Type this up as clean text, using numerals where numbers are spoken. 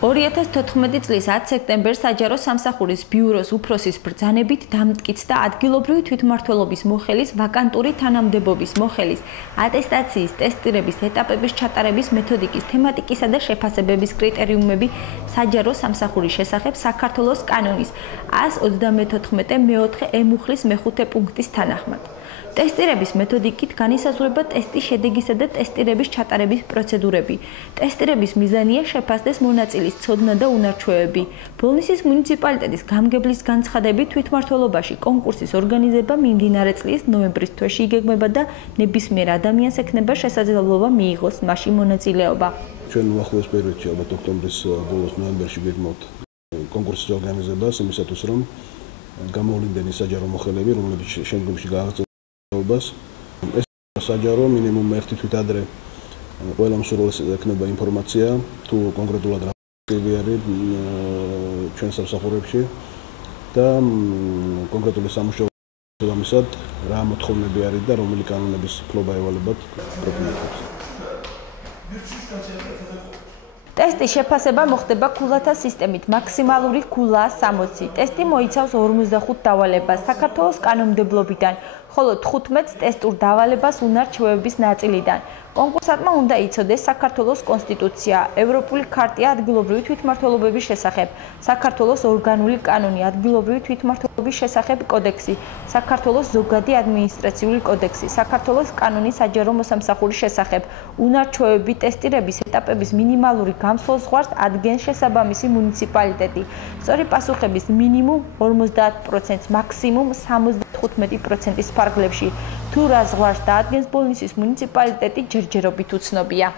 2014 წლის 10 სექტემბერს საჯარო სამსახურის ბიუროს უფროსის ბრძანებით დამტკიცდა ადგილობრივი თვითმმართველობის მოხელის ვაკანტური თანამდებობის მოხელის ატესტაციის ტესტირების ეტაპების ჩატარების მეთოდიკის თემატიკისა და შეფასებების კრიტერიუმები საჯარო სამსახურის შესახებ საქართველოს კანონის 134 მე-4 ემუხლის მე-5 პუნქტის თანახმად. ტესტირების მეთოდიკით განისაზღვრება ტესტის შედეგისა და ტესტირების ჩატარების პროცედურები. ტესტირების მიზანია შეფასდეს მონაწილის ცოდნა და უნარჩვევები. ბოლნისის მუნიციპალიტეტის გამგებლის განცხადებით თვითმმართველობაში კონკურსის ორგანიზება მიმდინარე წლის ნოემბრის თვეში იგეგმება და ნებისმიერ ადამიანს ექნება შესაძლებლობა მიიღოს მასში მონაწილეობა. ჩვენ უახლოეს პერიოდში, ალბათ ოქტომბრის ბოლოს ნოემბერში გეგმავთ კონკურსის ორგანიზებას იმისათვის, რომ გამოვლინდნენ საჯარო მოხელები, რომლებიც შემდგომში გააღწევს ეს საჯარო მინიმუმ ერთი თვით ადრე ყველა მსურველს ექნება ინფორმაცია თუ კონკრეტულად რა არის ჩვენ სამსახურებში და კონკრეტული სამუშაო ამისად რა მოთხოვნები არის და რომელი კანონების ფლობა ევალებათ პროფილებს. ტესტის შეფასება მოხდება ქულათა სისტემით მაქსიმალური ქულაა 60. ტესტი მოიცავს 45 დავალებას საქართველოს კანონმდებლობიდან, ხოლო 15 ტესტურ დავალებას უნარჩვევების ნაწილიდან. კონკურსანტმა უნდა იცოდეს საქართველოს კონსტიტუცია, ევროპული ქარტია ადგილობრივი თვითმმართველობების შესახებ, საქართველოს ორგანული კანონი ადგილობრივი თვითმმართველობის შესახებ კოდექსი, საქართველოს ზოგადი ადმინისტრაციული კოდექსი, საქართველოს კანონი საჯარო მოსამსახურის შესახებ, უნარჩვევები ტესტირების ეტაპების მინიმალური გამსვლელ ზღვარს ადგენს შესაბამისი მუნიციპალიტეტი. სწორი პასუხების მინიმუმ 50%, მაქსიმუმ 75%-ის ფარგლებში. თუ რა ზღვარს დაადგენს ბოლნისის მუნიციპალიტეტი ჯერჯერობით უცნობია.